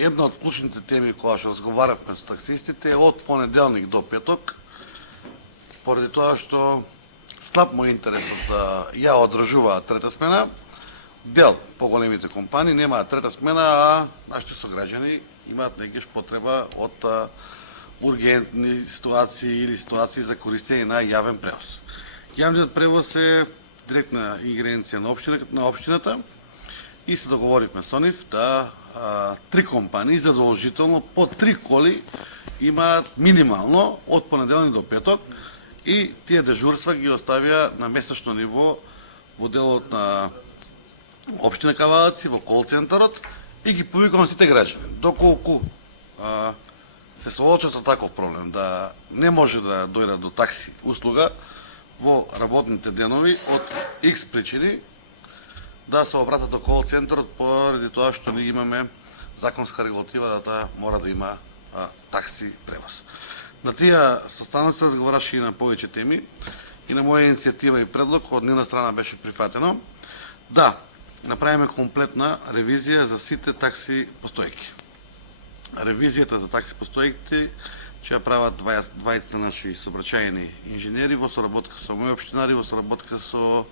Една од клучните теми кога што разговаравме со таксистите е од понеделник до петок, поради тоа што слаб му интересот да ја одржуваат трета смена, дел поголемите компании немаат трета смена, а нашите сограѓани имаат некогаш потреба од ургентни ситуации или ситуации за користење на јавен превоз. Јавниот превоз е директна ингеренција на општината и се договоривме со нив да три компании задолжително по 3 коли имаат минимално од понеделник до петок и тие дежурства ги оставија на месечно ниво во делот на општина Кавалаци, во кол центарот и ги повикувам сите граѓани. Доколку се соочат со таков проблем да не може да дојдат до такси услуга во работните денови од X причини, да се обратат до кол центарот поради тоа што ние имаме законска регулатива да таа мора да има такси превоз. На тие состаноци се разговараше и на повеќе теми и на моја иницијатива и предлог од нивна страна беше прифатено да направиме комплетна ревизија за сите такси постојки. Ревизијата за такси постојките ќе ја прават 20 наши сообраќајни инженери во соработка со мои општинари, во соработка со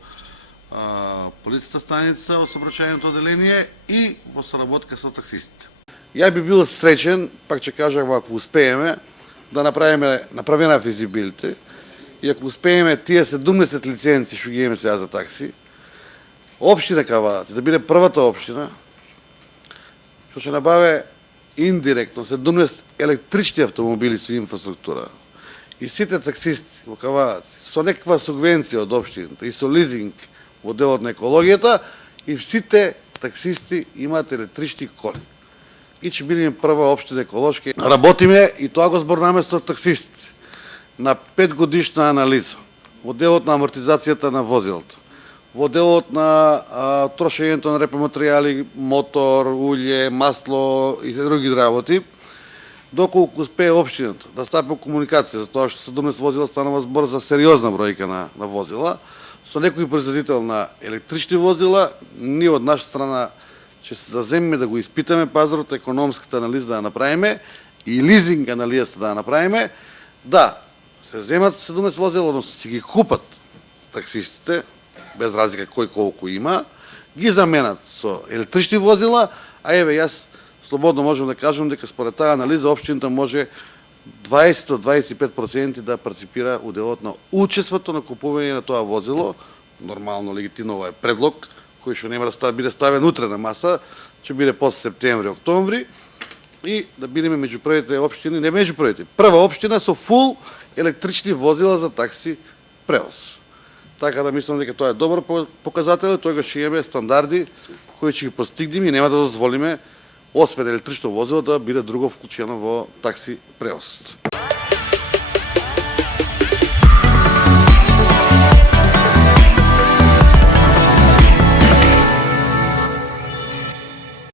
полицијска станица од сообраќајното одделение и во соработка со таксистите. Ја би бил среќен, пак ќе кажам, ако успееме да направиме физибилите и ако успееме тие 70 лиценци што ги имаме сега за такси, општина Кавалаци да биде првата општина што ќе набаве индиректно 17 електрични автомобили со инфраструктура и сите таксисти во Кавалаци со некаква субвенција од општината и со лизинг во делот на екологијата и сите таксисти имаат електрични коли. И ќе бидеме прва општина еколошки. Работиме и тоа го зборнаме со таксисти на 5 годишна анализа во делот на амортизацијата на возилата, во делот на трошењето на репроматеријали, мотор, улје, масло и други работи, доколку успее општината да стапи комуникација, за тоа што 17 возила станува збор за сериозна бројка на возила, со некој производител на електрични возила, ние од наша страна ќе се заземиме да го испитаме пазарот, економската анализа да ја направиме и лизинг анализата да ја направиме, да се земат 17 возила, односно си ги купат таксистите, без разлика кој колку има, ги заменат со електрични возила, а еве јас слободно можам да кажам дека според таа анализа општината може 20 до 25% да парципира уделот на учеството на купување на тоа возило. Нормално, легитимно, ова е предлог, кој што нема да биде ставен утре на маса, ќе биде после септември, октомври, и да бидеме меѓу првите општини, не меѓу првите, прва општина со фул електрични возила за такси превоз. Така да мислам дека тоа е добар показател и тогаш ќе имаме стандарди кои ќе ги постигнеме и нема да дозволиме освен електрично возило да биде друго вклучено во такси превозот.